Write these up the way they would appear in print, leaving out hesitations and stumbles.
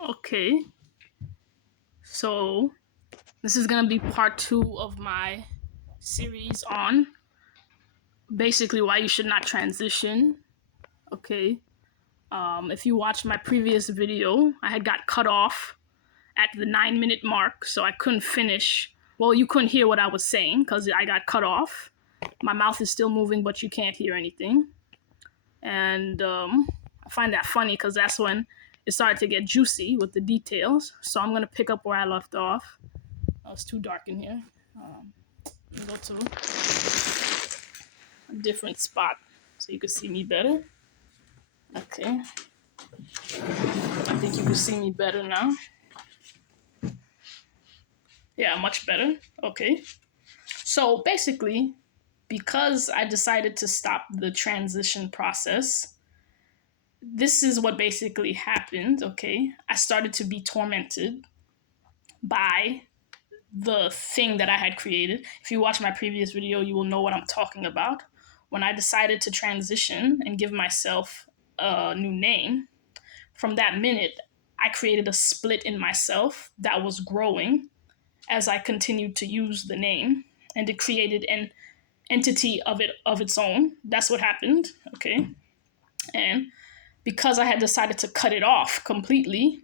Okay, so this is gonna be part two of my series on basically why you should not transition. Okay, if you watched my previous video, I had got cut off at the 9 minute mark, so I couldn't finish. Well, you couldn't hear what I was saying because I got cut off. My mouth is still moving, but you can't hear anything. And I find that funny because that's when it started to get juicy with the details. So I'm gonna pick up where I left off. Oh, it's too dark in here. Go to a different spot so you can see me better. Okay. I think you can see me better now. Yeah, much better. Okay. So basically, because I decided to stop the transition process, this is what basically happened. Okay. I started to be tormented by the thing that I had created. If you watch my previous video, you will know what I'm talking about. When I decided to transition and give myself a new name, from that minute, I created a split in myself that was growing as I continued to use the name, and it created an entity of its own. That's what happened. Okay. And because I had decided to cut it off completely,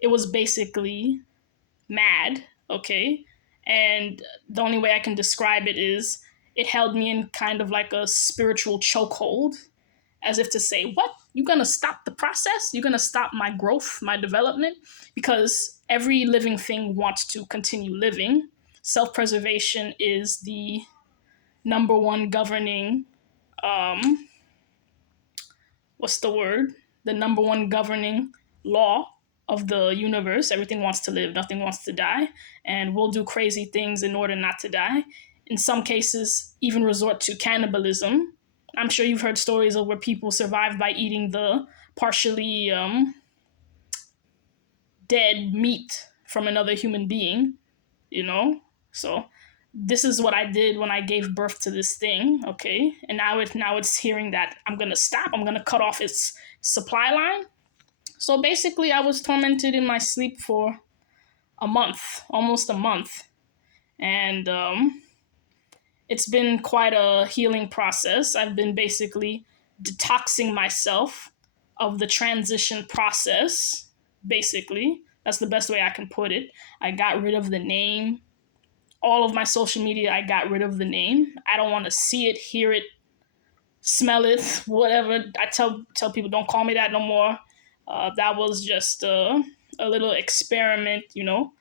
it was basically mad. Okay. And the only way I can describe it is it held me in kind of like a spiritual chokehold, as if to say, what? You're going to stop the process? You're going to stop my growth, my development? Because every living thing wants to continue living. Self preservation is the number one governing, um, what's the word? The number one governing law of the universe. Everything wants to live, nothing wants to die. And we'll do crazy things in order not to die. In some cases, even resort to cannibalism. I'm sure you've heard stories of where people survive by eating the partially dead meat from another human being, you know? So this is what I did when I gave birth to this thing, okay? And now it's hearing that I'm gonna stop, I'm gonna cut off its supply line. So basically I was tormented in my sleep for a month, almost a month. And it's been quite a healing process. I've been basically detoxing myself of the transition process, basically. That's the best way I can put it. I got rid of the name. All of my social media, I got rid of the name. I don't want to see it, hear it, smell it, whatever. I tell people, don't call me that no more. That was just a little experiment, you know.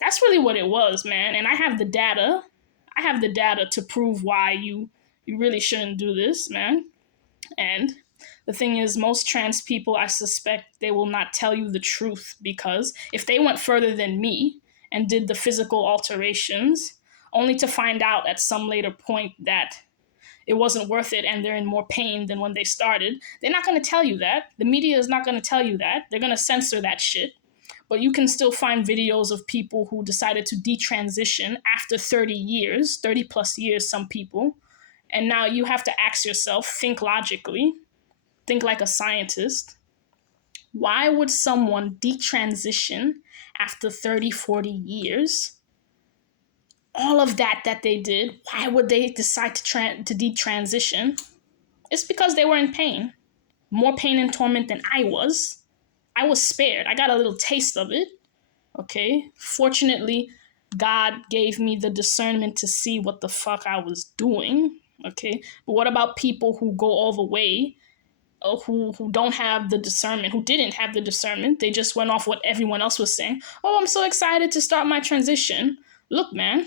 That's really what it was, man. And I have the data. I have the data to prove why you really shouldn't do this, man. And the thing is, most trans people, I suspect they will not tell you the truth, because if they went further than me and did the physical alterations, only to find out at some later point that it wasn't worth it and they're in more pain than when they started, they're not going to tell you that. The media is not going to tell you that. They're going to censor that shit. But you can still find videos of people who decided to detransition after 30 years, 30 plus years, some people. And now you have to ask yourself, think logically, think like a scientist. Why would someone detransition after 30, 40 years? All of that they did, why would they decide to detransition? It's because they were in pain. More pain and torment than I was. I was spared. I got a little taste of it. Okay. Fortunately, God gave me the discernment to see what the fuck I was doing. Okay. But what about people who go all the way, who don't have the discernment, who didn't have the discernment? They just went off what everyone else was saying. Oh, I'm so excited to start my transition. Look, man,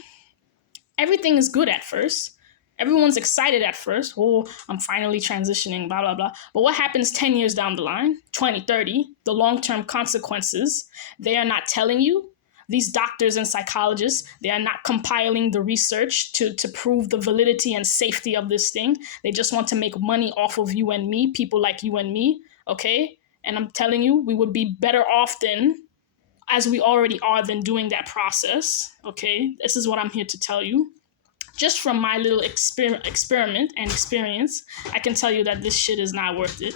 everything is good at first. Everyone's excited at first. Oh, I'm finally transitioning, blah, blah, blah. But what happens 10 years down the line, 20, 30, the long-term consequences, they are not telling you. These doctors and psychologists, they are not compiling the research to prove the validity and safety of this thing. They just want to make money off of you and me, people like you and me, okay? And I'm telling you, we would be better off than, as we already are, than doing that process, okay? This is what I'm here to tell you. Just from my little experiment and experience, I can tell you that this shit is not worth it.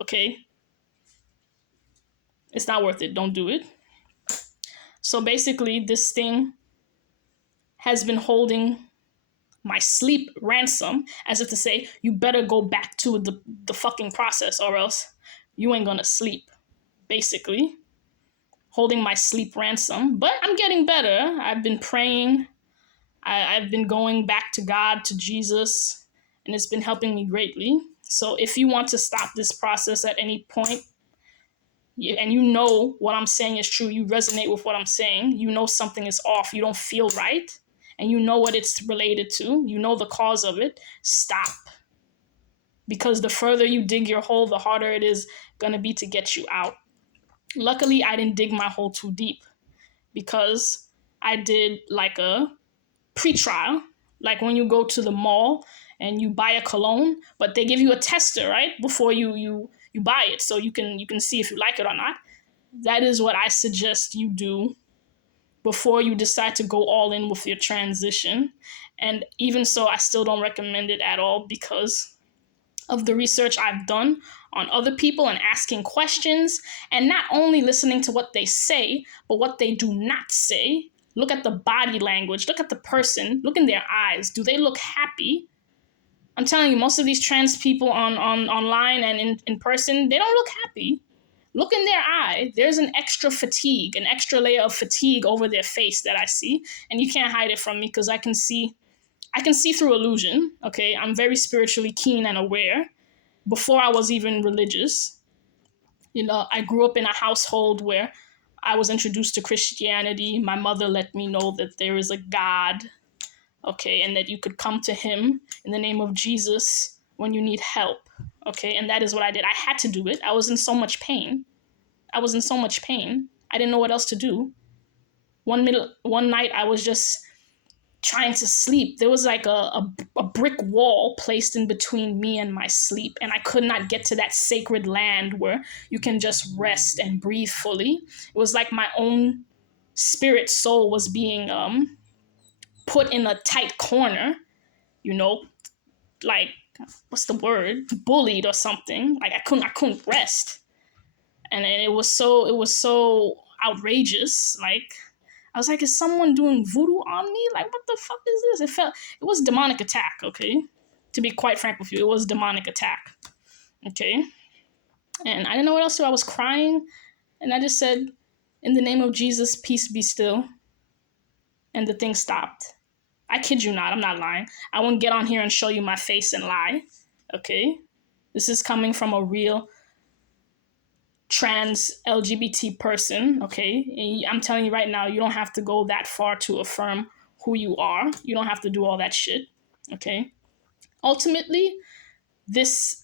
Okay? It's not worth it. Don't do it. So basically, this thing has been holding my sleep ransom, as if to say, you better go back to the fucking process or else you ain't gonna sleep. Basically, holding my sleep ransom. But I'm getting better. I've been praying. I've been going back to God, to Jesus, and it's been helping me greatly. So if you want to stop this process at any point, and you know what I'm saying is true, you resonate with what I'm saying, you know something is off, you don't feel right, and you know what it's related to, you know the cause of it, stop. Because the further you dig your hole, the harder it is going to be to get you out. Luckily, I didn't dig my hole too deep because I did like a pre-trial, like when you go to the mall and you buy a cologne, but they give you a tester, right, before you buy it, so you can see if you like it or not. That is what I suggest you do before you decide to go all in with your transition. And even so, I still don't recommend it at all because of the research I've done on other people and asking questions and not only listening to what they say, but what they do not say. Look at the body language, look at the person, look in their eyes. Do they look happy? I'm telling you, most of these trans people on online and in person, they don't look happy. Look in their eye. There's an extra fatigue, an extra layer of fatigue over their face that I see. And you can't hide it from me because I can see through illusion. Okay, I'm very spiritually keen and aware. Before I was even religious, I grew up in a household where I was introduced to Christianity. My mother let me know that there is a God, okay, and that you could come to him in the name of Jesus when you need help, okay? And that is what I did. I had to do it. I was in so much pain. I didn't know what else to do. One night I was just trying to sleep. There was like a brick wall placed in between me and my sleep, and I could not get to that sacred land where you can just rest and breathe fully. It was like my own spirit soul was being put in a tight corner, you know, like, what's the word? Bullied or something. Like I couldn't rest. And it was so outrageous. Like, I was like, is someone doing voodoo on me? Like, what the fuck is this? It was demonic attack, okay? To be quite frank with you, it was demonic attack, okay? And I didn't know what else to do. I was crying, and I just said, in the name of Jesus, peace be still. And the thing stopped. I kid you not, I'm not lying. I won't get on here and show you my face and lie, okay? This is coming from a real trans LGBT person, okay? I'm telling you right now, you don't have to go that far to affirm who you are. You don't have to do all that shit, okay? Ultimately, this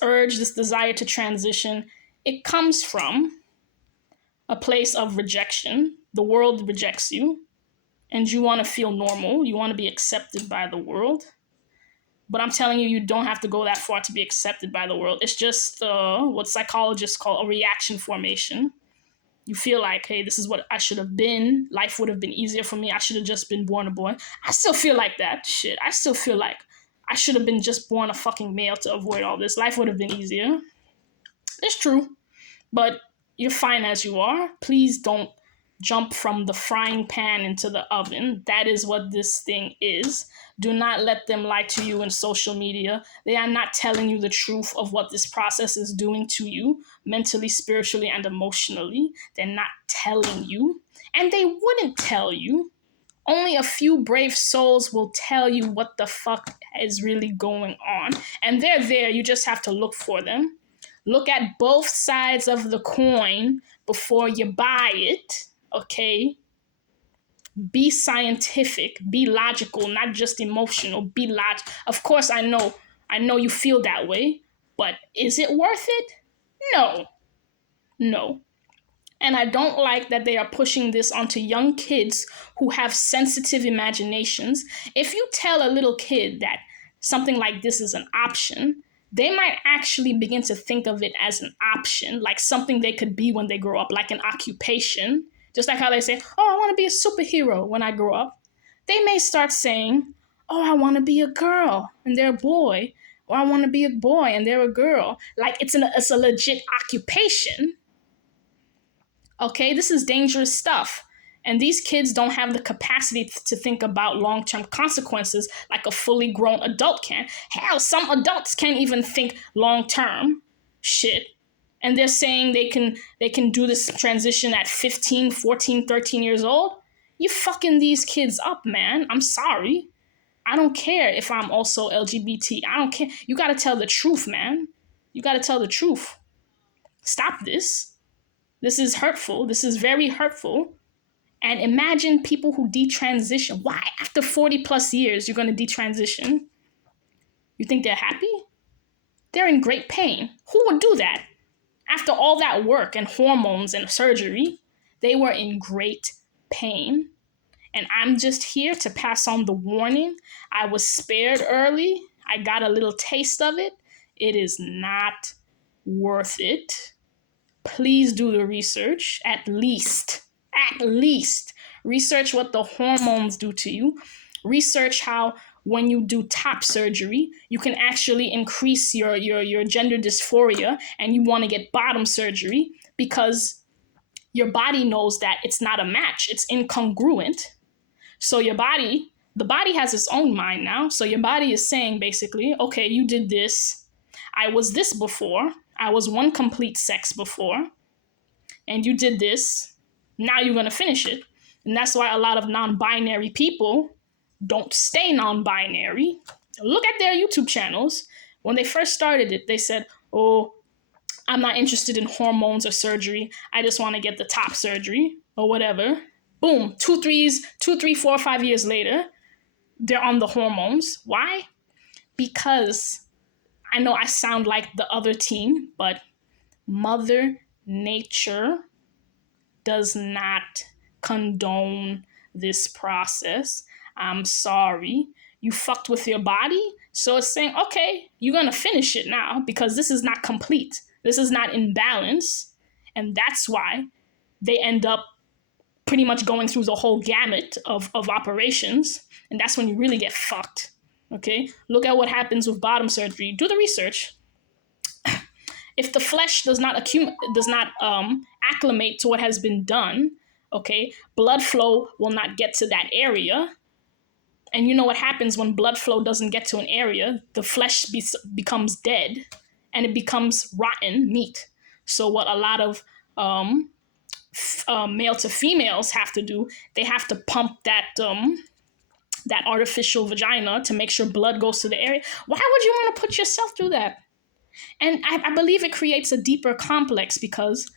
urge, this desire to transition, it comes from a place of rejection. The world rejects you, and you want to feel normal. You want to be accepted by the world. But I'm telling you, you don't have to go that far to be accepted by the world. It's just what psychologists call a reaction formation. You feel like, hey, this is what I should have been. Life would have been easier for me. I should have just been born a boy. I still feel like that shit. I still feel like I should have been just born a fucking male to avoid all this. Life would have been easier. It's true. But you're fine as you are. Please don't jump from the frying pan into the oven. That is what this thing is. Do not let them lie to you in social media. They are not telling you the truth of what this process is doing to you, mentally, spiritually, and emotionally. They're not telling you. And they wouldn't tell you. Only a few brave souls will tell you what the fuck is really going on. And they're there. You just have to look for them. Look at both sides of the coin before you buy it, okay? Be scientific, be logical, not just emotional. Be logical. Of course, I know you feel that way, but is it worth it? No. And I don't like that they are pushing this onto young kids who have sensitive imaginations. If you tell a little kid that something like this is an option, they might actually begin to think of it as an option, like something they could be when they grow up, like an occupation. Just like how they say, oh, I want to be a superhero when I grow up. They may start saying, oh, I want to be a girl and they're a boy, or I want to be a boy and they're a girl. Like it's a legit occupation. Okay, this is dangerous stuff. And these kids don't have the capacity to think about long term consequences like a fully grown adult can. Hell, some adults can't even think long term. Shit. And they're saying they can do this transition at 15, 14, 13 years old. You fucking these kids up, man. I'm sorry. I don't care if I'm also LGBT. I don't care. You got to tell the truth, man. You got to tell the truth. Stop this. This is hurtful. This is very hurtful. And imagine people who detransition. Why? After 40 plus years, you're going to detransition. You think they're happy? They're in great pain. Who would do that? After all that work and hormones and surgery, they were in great pain. And I'm just here to pass on the warning. I was spared early. I got a little taste of it. It is not worth it. Please do the research, at least. At least. Research what the hormones do to you. Research how when you do top surgery, you can actually increase your gender dysphoria and you want to get bottom surgery because your body knows that it's not a match. It's incongruent. So the body has its own mind now. So your body is saying basically, okay, you did this. I was this before. I was one complete sex before. And you did this. Now you're going to finish it. And that's why a lot of non-binary people don't stay non-binary. Look at their YouTube channels. When they first started it, they said, oh, I'm not interested in hormones or surgery. I just want to get the top surgery or whatever. Boom, 3, 4, 5 years later, they're on the hormones. Why? Because I know I sound like the other team, but Mother Nature does not condone this process. I'm sorry. You fucked with your body. So it's saying, okay, you're going to finish it now because this is not complete. This is not in balance. And that's why they end up pretty much going through the whole gamut of operations. And that's when you really get fucked. Okay? Look at what happens with bottom surgery. Do the research. If the flesh does not acclimate to what has been done, okay, blood flow will not get to that area. And you know what happens when blood flow doesn't get to an area? The flesh becomes dead and it becomes rotten meat. So what a lot of male to females have to do, they have to pump that artificial vagina to make sure blood goes to the area. Why would you want to put yourself through that? And I believe it creates a deeper complex because